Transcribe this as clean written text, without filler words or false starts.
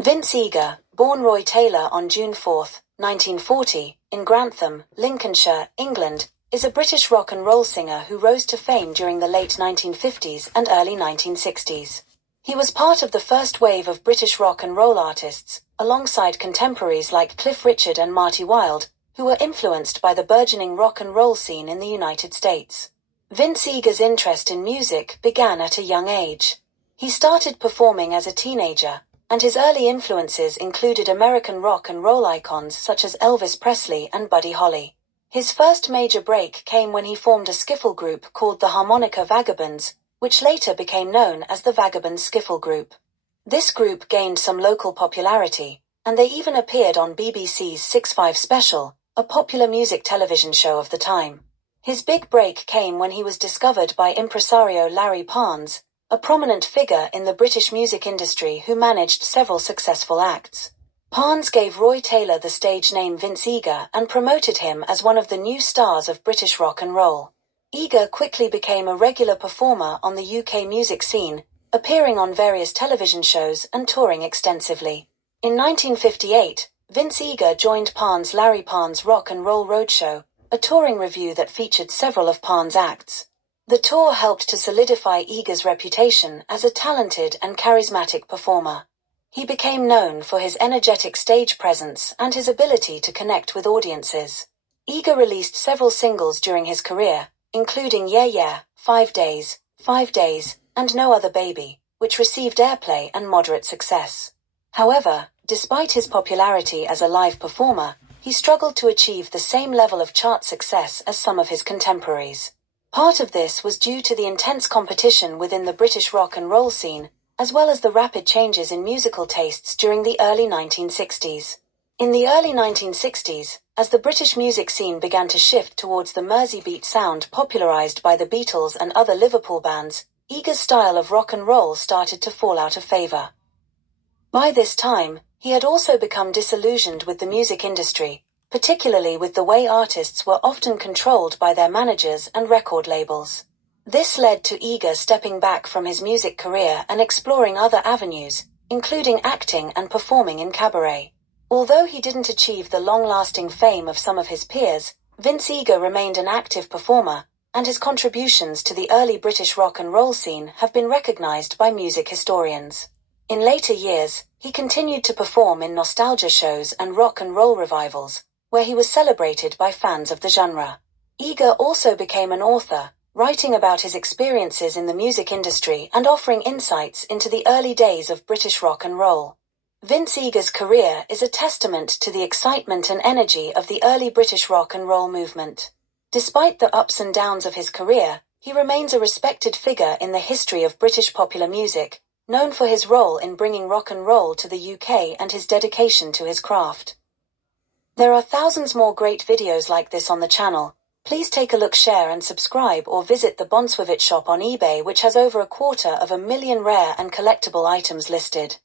Vince Eager, born Roy Taylor on June 4, 1940, in Grantham, Lincolnshire, England, is a British rock and roll singer who rose to fame during the late 1950s and early 1960s. He was part of the first wave of British rock and roll artists, alongside contemporaries like Cliff Richard and Marty Wilde, who were influenced by the burgeoning rock and roll scene in the United States. Vince Eager's interest in music began at a young age. He started performing as a teenager, and his early influences included American rock and roll icons such as Elvis Presley and Buddy Holly. His first major break came when he formed a skiffle group called the Harmonica Vagabonds, which later became known as the Vagabonds Skiffle Group. This group gained some local popularity, and they even appeared on BBC's 6-5 Special, a popular music television show of the time. His big break came when he was discovered by impresario Larry Parnes, a prominent figure in the British music industry who managed several successful acts. Parnes gave Roy Taylor the stage name Vince Eager and promoted him as one of the new stars of British rock and roll. Eager quickly became a regular performer on the UK music scene, appearing on various television shows and touring extensively. In 1958, Vince Eager joined Parnes' Larry Parnes' Rock and Roll Roadshow, a touring revue that featured several of Parnes' acts. The tour helped to solidify Eager's reputation as a talented and charismatic performer. He became known for his energetic stage presence and his ability to connect with audiences. Eager released several singles during his career, including Yeah Yeah, 5 Days, and No Other Baby, which received airplay and moderate success. However, despite his popularity as a live performer, he struggled to achieve the same level of chart success as some of his contemporaries. Part of this was due to the intense competition within the British rock and roll scene, as well as the rapid changes in musical tastes during the early 1960s. In the early 1960s, as the British music scene began to shift towards the Merseybeat sound popularized by the Beatles and other Liverpool bands, Eager's style of rock and roll started to fall out of favor. By this time, he had also become disillusioned with the music industry, particularly with the way artists were often controlled by their managers and record labels. This led to Eager stepping back from his music career and exploring other avenues, including acting and performing in cabaret. Although he didn't achieve the long-lasting fame of some of his peers, Vince Eager remained an active performer, and his contributions to the early British rock and roll scene have been recognized by music historians. In later years, he continued to perform in nostalgia shows and rock and roll revivals, where he was celebrated by fans of the genre. Eager also became an author, writing about his experiences in the music industry and offering insights into the early days of British rock and roll. Vince Eager's career is a testament to the excitement and energy of the early British rock and roll movement. Despite the ups and downs of his career, he remains a respected figure in the history of British popular music, known for his role in bringing rock and roll to the UK and his dedication to his craft. There are thousands more great videos like this on the channel. Please take a look, share and subscribe, or visit the Bonswivit shop on eBay, which has over 250,000 rare and collectible items listed.